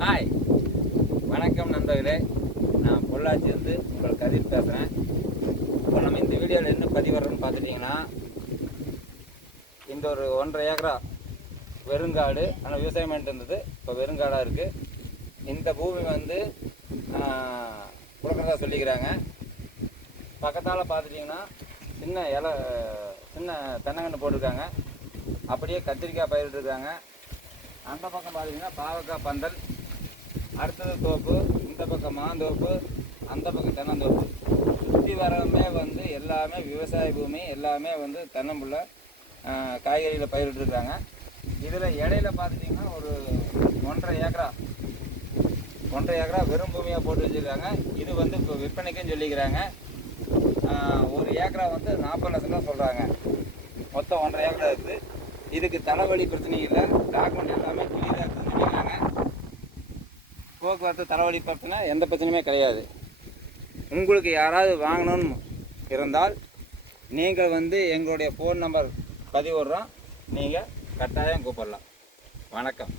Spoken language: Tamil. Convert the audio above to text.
ஹாய், வணக்கம் நண்பர்களே. நான் பொள்ளாச்சியிலிருந்து உங்கள் கதிர் பேசுகிறேன். இப்போ நம்ம இந்த வீடியோவில் என்ன பதிவரோன்னு பார்த்துட்டிங்கன்னா, இந்த ஒரு 1.5 ஏக்கரா வெறுங்காடு, ஆனால் விவசாயம் பண்ணிட்டு இருந்தது இப்போ வெறுங்காடாக இருக்குது. இந்த பூமி வந்து கொடுக்குறதா சொல்லிக்கிறாங்க. பக்கத்தால் பார்த்துட்டிங்கன்னா சின்ன தென்னங்கன்று போட்டிருக்காங்க. அப்படியே கத்திரிக்காய் பயிரிட்டுருக்காங்க. அந்த பக்கம் பார்த்தீங்கன்னா பாவக்காய் பந்தல், அடுத்தது தோப்பு, இந்த பக்கம் மாந்தோப்பு, அந்த பக்கம் தென்னந்தோப்பு. சுற்றி வரமே வந்து எல்லாமே விவசாய பூமி, எல்லாமே வந்து தென்னம்புள்ள காய்கறிகளை பயிரிட்டுருக்காங்க. இதில் இடையில பார்த்துட்டிங்கன்னா ஒரு 1.5 ஏக்கரா வெறும் பூமியாக போட்டு வச்சுருக்காங்க. இது வந்து இப்போ விற்பனைக்குன்னு சொல்லிக்கிறாங்க. ஒரு ஏக்கரா வந்து 40 லட்சம் தான் சொல்கிறாங்க. மொத்தம் 1.5 ஏக்கரா இருக்குது. இதுக்கு தலைவலி பிரச்சனை இல்லை, டாக்குமெண்ட் எல்லாமே கிளியராக இருக்குதுன்னு சொல்லிக்கிறாங்க. போக்குவரத்து தலைவலி பிரச்சனை எந்த பிரச்சனையுமே கிடையாது. உங்களுக்கு யாராவது வாங்கணும்னு இருந்தால் நீங்கள் வந்து எங்களுடைய ஃபோன் நம்பர் பதிவிடுறோம், நீங்கள் கட்டாயம் கூப்பிடலாம். வணக்கம்.